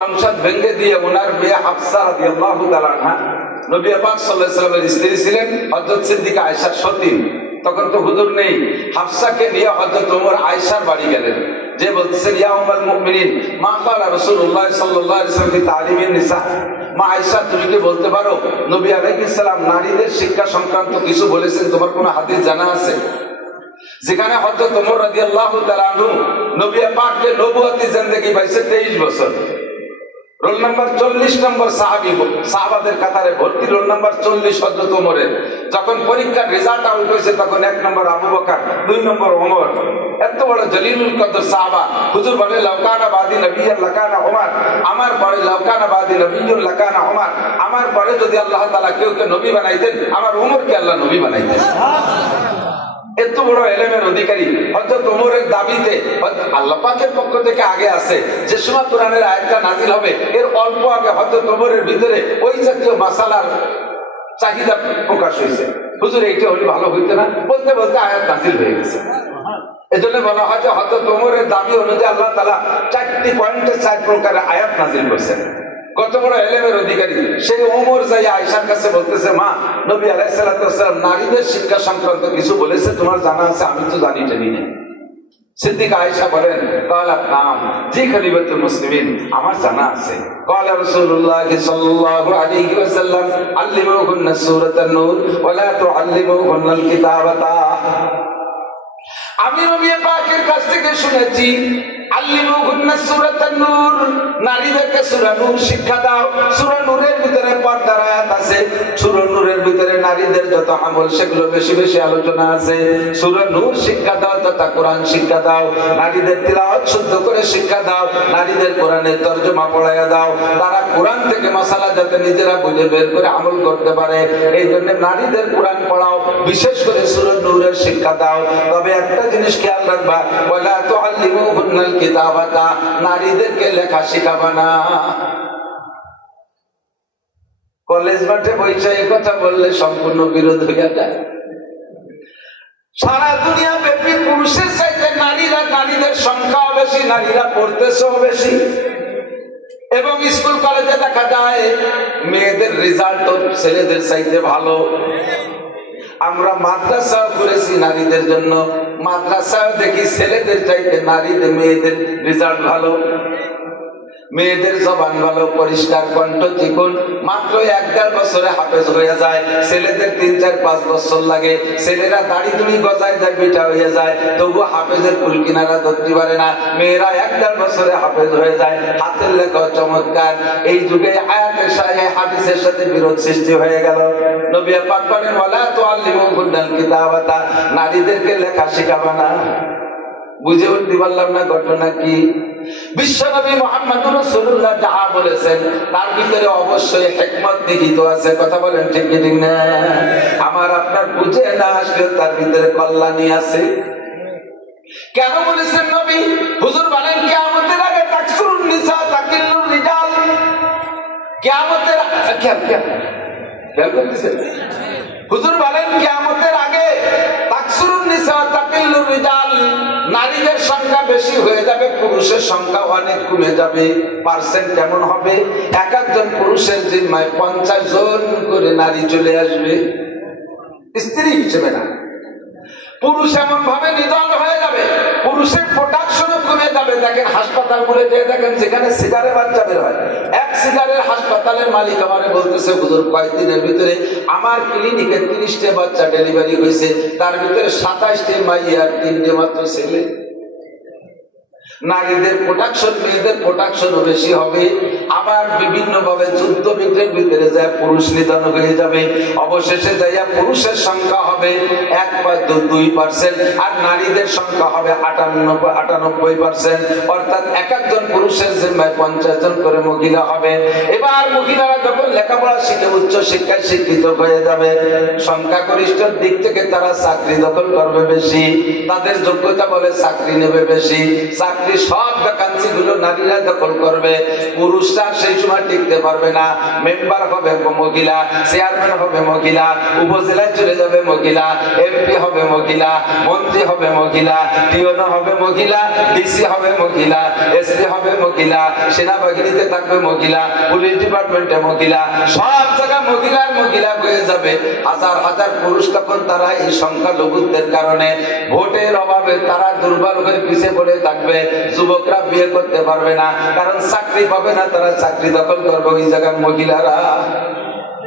সংসার ভেঙে দিয়ে ওনার মেয়ে হাফসা রাদিয়াল্লাহু তাআলা আনহা নবী পাক সাল্লাল্লাহু আলাইহি ওয়াসাল্লামের স্ত্রী ছিলেন, হযরত সিদ্দিকা আয়েশার সতীন। তখন তো হুজুর নেই, হাফসাকে নিয়ে হযরত ওমর আয়েশার বাড়ি গেলেন, যে বলতেছেন ইয়া উম্মুল মুমিনিন মা ক্বালা রাসূলুল্লাহ সাল্লাল্লাহু আলাইহি ওয়াসাল্লাম ফি তালিমিন নিসা। মা আয়েশা, তুমি কি বলতে পারো নবী আলাইহিস সালাম নারীদের শিক্ষা সংক্রান্ত কিছু বলেছেন? তোমার কোনো হাদিস জানা আছে? যেখানে হযরত ওমর রাদিয়াল্লাহু তাআলা আনহু নবী পাককে নবুয়তি জিন্দেগি পাইছে 23 বছর। রোল নাম্বার 40 নম্বর সাহাবাদের কাতারে ভর্তি, রোল নাম্বার 40 হযরত ওমরের। যখন পরীক্ষার রেজাল্ট আউট হয়েছে তখন 1 নম্বর আবু বকর, 2 নম্বর ওমর। এত বড় জলিলুল কদর সাহাবা। হুজুর বলে লাউকানা বাদি নবিয়্যান লাকানা ওমর, আমার পরে লাউকানা বাদি নবিয়্যুন লাকানা ওমর, আমার পরে যদি আল্লাহ তাআলা কেউ নবী বানাইতেন আমার ওমরকে আল্লাহ নবী বানাইতেন। এত বড় ইলমের অধিকারী হযরত ওমরের দাবিতে আল্লাহ পাকের পক্ষ থেকে আগে আছে যে সময় কোরআনের আয়াতটা নাযিল হবে এর অল্প আগে হযরত ওমরের ভিতরে ওই জাতীয় মাসালার চাহিদা প্রকাশ হয়েছে। হুজুর এইটা হলে ভালো হইতো না, বলতে বলতে আয়াত নাযিল হয়ে গেছে। এজন্য বলা হয় যে হযরত ওমরের দাবি অনুযায়ী আল্লাহ তাআলা 4টি পয়েন্টে 4 প্রকারের আয়াত নাযিল করেছেন। কত বড় ইলমের অধিকারী সেই ওমর যাই আয়েশার কাছে বলতেছে, মা নবী আলাইহিস সালাতু ওয়াস সালাম নারীদের শিক্ষা সংক্রান্ত কিছু বলেছে, তোমার জানা আছে? আমি তো জানি না। সিদ্দিকা আয়েশা বলেন ক্বালাত নাম, জি খলিফাতুল মুসলিমিন, আমার জানা আছে। ক্বালা রাসূলুল্লাহ সাল্লাল্লাহু আলাইহি ওয়াসাল্লাম আল্লিমুহুন্না সূরাতান নূর ওয়া লা তুআল্লিমুহুন্নাল কিতাবাতা। আমি নবী পাকের কাছ থেকে শুনেছি আল্লিমুহুন্না সূরাতান নূর, নারীদেরকে সূরা নূর শিক্ষা দাও। সূরা নূরের ভিতরে পর্দার আয়াত আছে, সূরা নূরের ভিতরে নারীদের যত আমল সেগুলো বেশি বেশি আলোচনা আছে। সূরা নূর শিক্ষা দাও তথা কোরআন শিক্ষা দাও, নারীদের তিলাওয়াত শুদ্ধ করে শিক্ষা দাও, নারীদের কোরআনের তরজমা পড়াইয়া দাও, তারা কোরআন থেকে মাসালা যাতে নিজেরা বুঝে বের করে আমল করতে পারে। এই জন্য নারীদের কোরআন পড়াও, বিশেষ করে সূরা নূরের শিক্ষা দাও। তবে একটা জিনিস খেয়াল রাখবা, ওয়ালা তুআল্লিমুহুন্নাল কিতাবাতা, নারীদেরকে লেখা শিখাবা না। কলেজ মাঠে বইসা এই কথা বললে সম্পূর্ণ বিরোধ হয়ে যায়। সারা দুনিয়া ব্যাপী পুরুষের চাইতে নারীদের সংখ্যাও বেশি, নারীরা পড়তেছেও বেশি। এবং স্কুল কলেজে দেখা যায় মেয়েদের রেজাল্ট ছেলেদের চাইতে ভালো। আমরা মাদ্রাসা করেছি নারীদের জন্য, মাদ্রাসাও দেখি ছেলেদের চাইতে মেয়েদের রেজাল্ট ভালো, মেয়েদের জবান ভালো, পরিষ্কার কণ্ঠ চিকন, মাত্র 1-1.5 বছরে হাফেজ হয়ে যায়। ছেলেদের 3-4-5 বছর লাগে। ছেলেরা দাড়ি দুড়ি গজায় যায়, বিটা হয়ে যায়, তবু হাফেজের কুল কিনারা ধরতে পারে না। মেয়েরা 1-1.5 বছরে হাফেজ হয়ে যায়, হাতের লেখা চমৎকার। এই যুগে আয়াতের সাথে হাদিসের সাথে বিরোধ সৃষ্টি হয়ে গেল। নবী পাক বলেন ওয়ালা তুআল্লিমুহুন্নাল কিতাবাতা, নারীদেরকে লেখা শেখাবা না। বুঝে উঠতে পারলাম না ঘটনা কি? বিশ্বনবী মুহাম্মদুর রাসূলুল্লাহ যাহা বলেছেন তার ভিতরে অবশ্যই হিকমত নিহিত আছে। কথা বলেন ঠিক কি ঠিক না? আমার আপনার বুঝে না আসলে তার ভিতরে কল্যাণী আছে। কেন বলেছেন নবী? হুজুর বলেন কিয়ামতের আগে তাকসুরুন নিসা তাকিল্লুর রিজাল। কিয়ামতের খেয়াল করতেছেন? হুজুর বলেন কিয়ামতের আগে তাকসুরুন নিসা তাকিল্লুর রিজাল, নারীদের সংখ্যা বেশি হয়ে যাবে, পুরুষের সংখ্যা অনেক কমে যাবে। পার্সেন্ট কেমন হবে? এক একজন পুরুষের জিম্মায় 50 জন করে নারী চলে আসবে, স্ত্রী হিসেবে না। পুরুষ এমন ভাবে নিধন হয়ে যাবে, পুরুষের প্রোডাকশনও কমে যাবে। দেখেন হাসপাতাল বলে যে দেখেন যেখানে সিগারের বাচ্চা বের হয়, এক সিগারের হাসপাতালের মালিক আমাকে বলতেছে হুজুর কয়েকদিনের ভিতরে আমার ক্লিনিকে 30টা বাচ্চা ডেলিভারি হয়েছে, তার ভিতরে 27টি মাইয়া আর 3টে মাত্র ছেলে। নারীদের প্রোডাকশন, মেয়েদের প্রোডাকশনও বেশি হবে। আবার বিভিন্ন ভাবে যুদ্ধ বিগ্রহের ভিতরে যায় পুরুষ নিধন হয়ে যাবে। অবশেষে যাইয়া পুরুষের সংখ্যা হবে 1-2% আর নারীদের সংখ্যা হবে 98%। অর্থাৎ এক একজন পুরুষের জিম্মায় 50 জন করে মহিলা হবে। এবার মহিলারা যখন লেখাপড়া শিখে উচ্চ শিক্ষায় শিক্ষিত হয়ে যাবে, সংখ্যাগরিষ্ঠের দিক থেকে তারা চাকরি দখল করবে বেশি, তাদের যোগ্যতা বলে চাকরি নেবে বেশি। চাকরি সব ভ্যাকান্সি গুলো নারীরা দখল করবে, পুরুষরা সেই সময় টিকতে পারবে না। মেম্বার হবে মহিলা, চেয়ারম্যান হবে মহিলা, উপজেলায় চলে যাবে মহিলা, এমপি হবে মহিলা, মন্ত্রী হবে মহিলা, টিওনো হবে মহিলা, ডিসি হবে মহিলা, এসপি হবে মহিলা, সেনাবাহিনীতে থাকবে মহিলা, পুলিশ ডিপার্টমেন্টে মহিলা, সব জায়গায় মহিলার মহিলা হয়ে যাবে। হাজার হাজার পুরুষ তখন তারা এই সংখ্যালঘুত্বের কারণে ভোটের অভাবে তারা দুর্বল হয়ে পিছিয়ে পড়ে থাকবে। যুবকরা বিয়ে করতে পারবে না, কারণ চাকরি পাবে না, তারা চাকরি দখল করবে ওই জায়গার মহিলারা।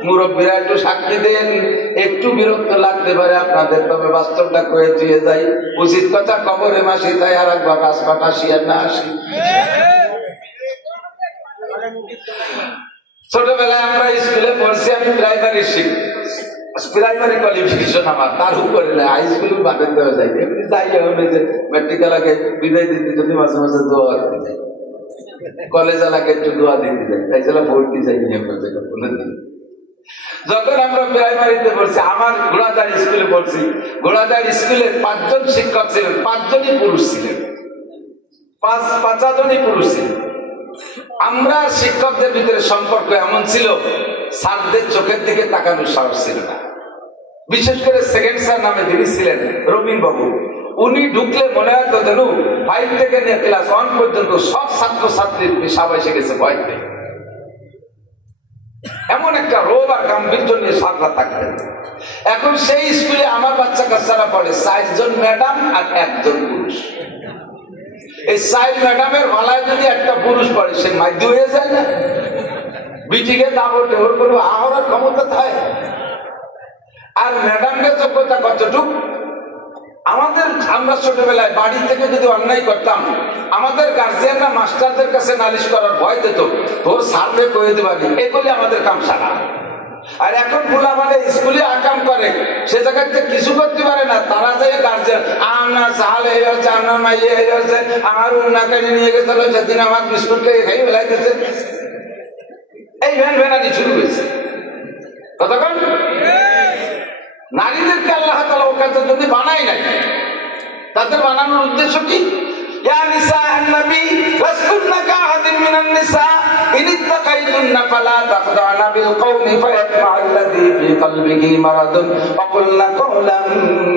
মুরব্বীরা একটু সাক্ষী দেন, একটু বিরক্ত লাগতে পারে আপনাদের, তবে বাস্তবটা করে দিয়ে যাই। উচিত কথা কবরে মাসি, তাই আর একবার রাজপাট আসি আর না আসি। ছোটবেলায় আমরা স্কুলে পড়ছি, আমি প্রাইমারি প্রাইমারি কোয়ালিফিকেশন আমার, তার উপরে না হাই স্কুল বাদের দেওয়া যায়। এমনি যাই হবে যে মেট্রিক্যাল আগে বিদায় দিতে যদি মাঝে মাঝে দোয়া করতে যাই, কলেজ এলাকে একটু দোয়া দিতে যাই, তাই ছিল ভর্তি যাই নিয়ে যখন আমরা প্রাইমারিতে পড়ছি। আমার ঘোড়াদার স্কুলে পড়ছি, ঘোড়াদার স্কুলে 5 জন শিক্ষক ছিলেন, 5 জনই পুরুষ ছিলেন, 5 জনই পুরুষ ছিলেন। আমরা শিক্ষকদের ভিতরে সম্পর্ক এমন ছিল, স্যারদের চোখের দিকে তাকানোর সাহস ছিল না। বিশেষ করে সেকেন্ড স্যার নামে যিনি ছিলেন রবীন বাবু, উনি ঢুকলে মনে হয় তো যেন 5 থেকে নিয়ে ক্লাস 1 পর্যন্ত সব ছাত্র ছাত্রীর পেশাব এসে গেছে ভয়তে। এমন একটা রোগ আর গাম্ভীর্য নিয়ে সাররা থাকতেন। এখন সেই স্কুলে আমার বাচ্চা কাচ্চারা পড়ে 4 জন ম্যাডাম আর 1 জন পুরুষ। এই 4 ম্যাডামের গলায় যদি একটা পুরুষ পড়ে, সে মাধ্য হয়ে যায় না? বিটিকে দাবর টেবর করবো আহরার ক্ষমতা থাকে। আর ম্যাডামকে যোগ্যতা কতটুক? আমাদের আমরা ছোটবেলায় বাড়ি থেকে যদি অন্যায় করতাম, আমাদের গার্জিয়ানরা মাস্টারদের কাছে নালিশ করার ভয় দিত, তোর সার্ভে করে দিবানি, এগুলি আমাদের কাম সারা। আর এখন ভোলা মানে স্কুলে আকাম করে, সে জায়গায় কিছু করতে পারে না, তারা যায় গার্জিয়ান আমরা চাল এই হচ্ছে, আমার মাইয়ে এই হচ্ছে, আমার উন্নাকারি নিয়ে গেছিল, সেদিন আমার বিস্কুট খেয়ে খাই বেলাইতেছে, এই ভ্যান ভ্যানানি শুরু হয়েছে। কতক্ষণ নারীদেরকে আল্লাহ তাআলা ওখানে যদি বানাই নাই, তাদের বানানোর উদ্দেশ্য কি? ইয়া নিসাআন নবী লাসকুন্না কাআদিন মিনান নিসা ইন ইত্তাকাইতুন্না ফালা তাখদা'না বিল কওলি ফায়াতমা আল্লাযী ফী কলবিহি মারাদুন ওয়া কুলনা কওলান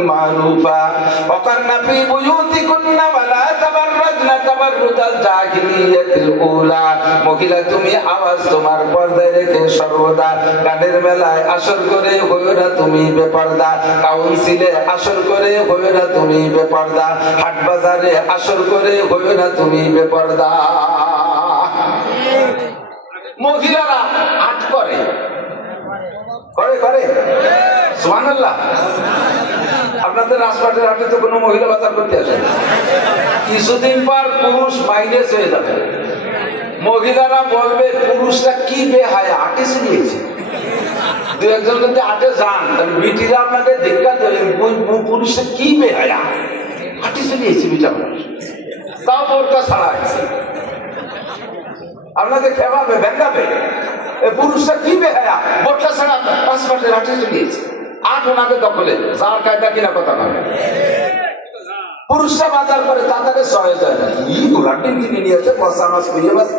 মা'রুফা ওয়া কারনা ফী বুয়ুতিকুন্না ওয়া লা তাবাররাজনা তাবাররুজাল জাহিলিয়াতিল উলা। মহিলা তুমি আওয়াজ তোমার পর্দায় রেখে সর্বদা, গানের মেলায় আসর করে হইও না তুমি বেপরদা, কাউন্সিলে আসর করে হইও না তুমি বেপরদা, হাট বাজারে আসর করে হইও না তুমি বেপরদা। মহিলারা হাট করে করে করে সুবহানাল্লাহ। আপনাদের রাজপাটের হাটে তো কোনো মহিলা বাজার করতে আসে, কিছুদিন পর পুরুষ মাইনাস হয়ে যাবে। মহিলারা বলবে পুরুষরা কি বেহায়া হাটে শুনিয়েছে। 2-1 যদি হাটে যান, তাহলে বিটিরা আপনাকে দেখা দেবে পুরুষরা কি বেহায়া হাটে শুনিয়েছে, বিটা মানুষ তাও বোরকা ছাড়া আছে, আপনাকে খেপাবে ভেঙ্গাবে। পুরুষরা কি বেহায়া বোরকা ছাড়া রাজপাটের হাটে শুনিয়েছে, 8 ওনাকে দখলে, যার কায়দা কিনা কথা বলে। পুরুষরা বাজার করে তাড়াতাড়ি সয়ে যায় না, কি গোলাটি কিনে নিয়েছে, বসা মাছ খুঁজে মাছ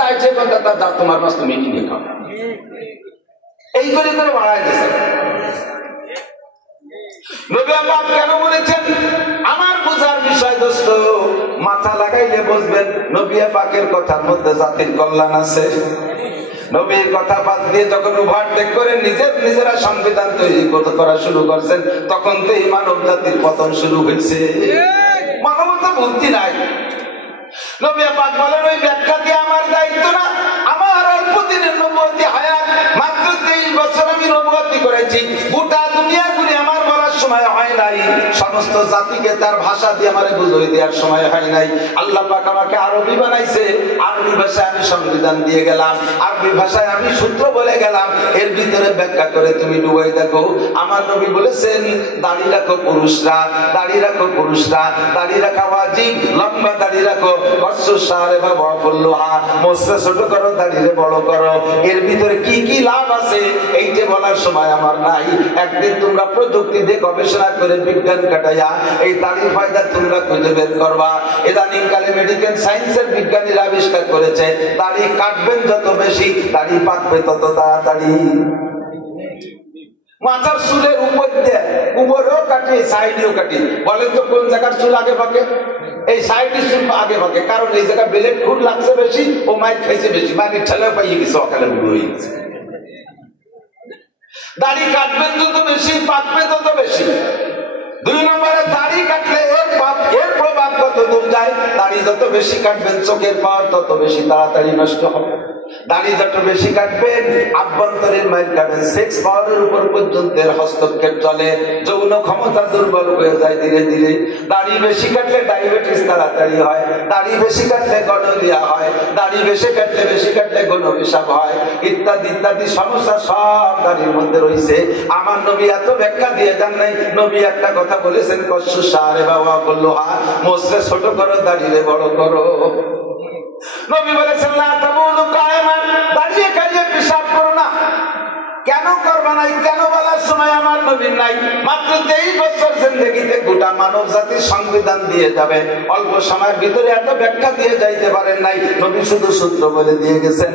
দাইছে কথা, তার তোমার মাছ তুমি কিনে খাও, এই করে করে বাড়ায় গেছে। নবী পাক কেন বলেছেন? আমার বোঝার বিষয় দোস্ত, মাথা লাগাইলে বুঝবেন নবী পাকের কথার মধ্যে জাতির কল্যাণ আছে। নবীর কথা বাদ দিয়ে যখন ওভারটেক করে নিজেরা সংবিধান তৈরি করা শুরু করছেন, তখন তো এই মানব জাতির পতন শুরু হয়েছে। মানবতা বুদ্ধি নাই। নবী পাক বলেন ওই ব্যাখ্যা দিয়ে আমার দায়িত্ব না, আমার অল্প দিনের নবুয়তি হায়াত, মাত্র 23 বছর আমি নবুয়তি করেছি, গোটা দুনিয়া ঘুরে আমার বলার সময় হয় নাই, সমস্ত জাতিকে তার ভাষা দিয়ে আমারে বুঝিয়ে দেওয়ার সময় হয় নাই। আল্লাহ পাক আমাকে আরবি বানাইছে, আরবি ভাষায় আমি সংবিধান দিয়ে গেলাম, আরবি ভাষায় আমি সূত্র বলে গেলাম, এর ভিতরে ব্যাখ্যা করে তুমি ডুবাই দেখো। আমার নবী বলেছেন দাড়ি রাখো পুরুষরা, দাড়ি রাখো পুরুষরা, দাড়ি রাখা ওয়াজিব, লম্বা দাড়ি রাখো, ছোট করো, দাড়িরে বড় করো। এর ভিতরে কি কি লাভ আছে এইটা বলার সময় আমার নাই। একদিন তোমরা প্রযুক্তি দিয়ে গবেষণা করে বিজ্ঞান কাটাইয়া এই দাড়ির ফায়দা তোমরা খুঁজে বের করবা। ইদানিং কালে মেডিকেল সায়েন্সের বিজ্ঞানীরা আবিষ্কার করেছে দাড়ি কাটবেন যত বেশি দাড়ি পাকবে তত তাড়াতাড়ি। মাথার চুলের উপর দিয়ে উপরেও কাটি সাইডেও কাটি, বলেন তো কোন জায়গার চুল আগে পাকে? এই সাইডের চুল আগে পাকে, কারণ এই জায়গায় বেলেট খুব লাগছে বেশি, ও মাইক খাইছে বেশি, মাইকের ঠেলেও পাইয়ে গেছে, অকালে বুড়ো হয়ে গেছে। দাড়ি কাটবেন যত বেশি পাকবে তত বেশি। 2 নম্বরে দাড়ি কাটলে এর প্রভাব কত দূর যায়? দাড়ি যত বেশি কাটবেন চোখের পাওয়ার তত বেশি তাড়াতাড়ি নষ্ট হবে। দাড়ি যত বেশি কাটবেন আভ্যন্তরীণ মাইল কাটবেন, সেক্স পাওয়ারের উপর পর্যন্ত হস্তক্ষেপ চলে, যৌন ক্ষমতা দুর্বল হয়ে যায় ধীরে ধীরে। দাড়ি বেশি কাটলে ডায়াবেটিস তাড়াতাড়ি হয়, দাড়ি বেশি কাটলে গনোরিয়া হয়, দাড়ি বেশি কাটলে গণপিসাব হয়, ইত্যাদি ইত্যাদি সমস্যা সব দাড়ির মধ্যে রয়েছে। আমার নবী এত ব্যাখ্যা দিয়ে যান নাই। নবী একটা কথা বলেছেন, কসু সারে বাবা বললো হা মোসরে ছোট করো দাড়িরে বড় করো। নবী বলেছেন না তাবুলু কায়মান, দাঁড়িয়ে খাইয়ে পেশাব করো না। কেন করবা নাই? কেন বলার সময় আমার নবীর নাই? মাত্র 23 বছর জিন্দেগিতে গোটা মানব জাতির সংবিধান দিয়ে যাবে, অল্প সময়ের ভিতরে এত ব্যাখ্যা দিয়ে যাইতে পারেন নাই। নবী শুধু সূত্র বলে দিয়ে গেছেন,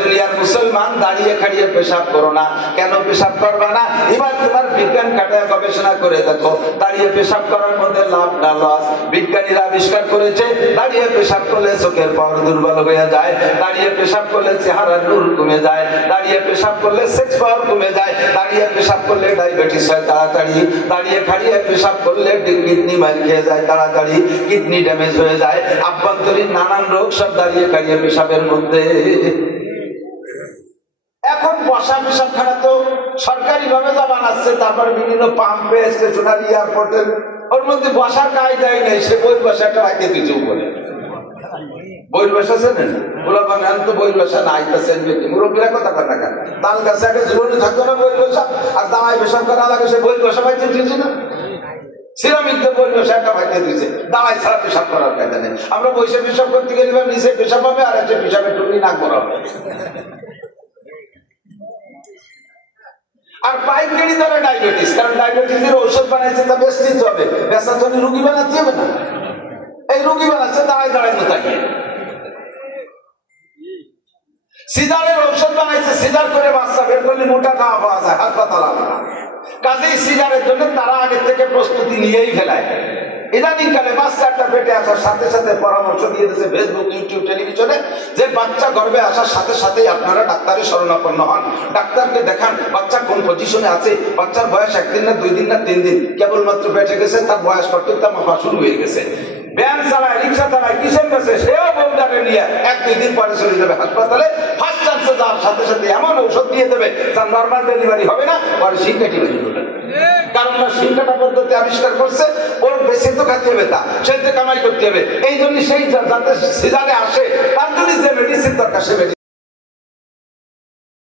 দুনিয়ার মুসলমান দাঁড়িয়ে খাড়িয়ে পেশাব করো না। কেন পেশাব করবা না? এবার তোমার বিজ্ঞান কাটায় গবেষণা করে দেখো দাঁড়িয়ে পেশাব করার মধ্যে লাভ না লস। বিজ্ঞানীরা আবিষ্কার করেছে দাঁড়িয়ে পেশাব করলে চোখের পাওয়ার দুর্বল হয়ে যায়, দাঁড়িয়ে পেশাব করলে চেহারার নূর কমে যায়, দাঁড়িয়ে পেশাব করলে সেক্স পাওয়ার কমে যায়, দাঁড়িয়ে পেশাব করলে ডায়াবেটিস হয় তাড়াতাড়ি, দাঁড়িয়ে খাড়িয়ে পেশাব করলে কিডনি মার খেয়ে যায় তাড়াতাড়ি, কিডনি ড্যামেজ হয়ে যায়, আভ্যন্তরীণ নানান রোগ সব দাঁড়িয়ে খাড়িয়ে পেশাবের মধ্যে। এখন বসা পেশাবখানা তো সরকারি ভাবে যা বানাচ্ছে, তারপরে বিভিন্ন পাম্পে স্টেশনারি এয়ারপোর্টের ওর মধ্যে বসার কায়দাই নেই, সে বই বসা একটা রাখতে দিচ্ছে উপরে। বই বসা চেনেন? ওলা বানান তো বই বসা নাই, মুরব্বীরা কথা কথা কেন তার কাছে একটা জীবনে থাকতো না বই বসা, আর দামায় পেশাব করা লাগে সে বই বসা পাইতে দিচ্ছে না। সিরামিকতে বই বসা একটা পাইতে দিচ্ছে, দামায় ছাড়া পেশাব করার কায়দা নেই। আমরা বসে পেশাব করতে গেলে নিচে পেশাব হবে আর একটা পেশাবের টুকরি নাক করা হবে। আর পাইকারি দরে ডায়াবেটিস, কারণ ডায়াবেটিসের ঔষধ বানাইছে তা বেশ দিতে হবে, বেচার জন্য রুগী বানাতে হবে না। এই রুগী বানাচ্ছে দাঁড়ায় দাঁড়ায় মোতাকে। সিজারের ঔষধ বানাইছে, সিজার করে বাচ্চা বের করলে মোটা খাওয়া পাওয়া যায়, হাসপাতাল আলাদা। কাজেই সিজারের জন্য তারা আগে থেকে প্রস্তুতি নিয়েই ফেলায়। ইদানিং কালে বাচ্চা একটা পেটে আসার সাথে সাথে পরামর্শ দিয়ে দিয়েছে ফেসবুক, ইউটিউব, টেলিভিশনে, যে বাচ্চা গর্ভে আসার সাথে সাথেই আপনারা ডাক্তারের শরণাপন্ন হন, ডাক্তারকে দেখান বাচ্চা কোন পজিশনে আছে, বাচ্চার বয়স 1 দিন না 2 দিন না 3 দিন, কেবলমাত্র পেটে গেছে, তার বয়স কর্তৃত্ব মাপা শুরু হয়ে গেছে, ভ্যান চালায়, রিক্সা চালায়, কিসেন গেছে, সেও বউদারে নিয়ে 1-2 দিন পরে চলে যাবে হাসপাতালে। ফার্স্ট চান্সে যাওয়ার সাথে সাথে এমন ঔষধ দিয়ে দেবে যার নর্মাল ডেলিভারি হবে না, পরে শিক্ষাটি হয়ে যাবে। কারণ না শিক্ষাটা পদ্ধতি আবিষ্কার করছে, ওর বেশি তো খাতে হবে, তা সে তো কামাই করতে হবে। এই জন্য সেই যাতে সিজারে আসে তার জন্য যে মেডিসিন দরকার সে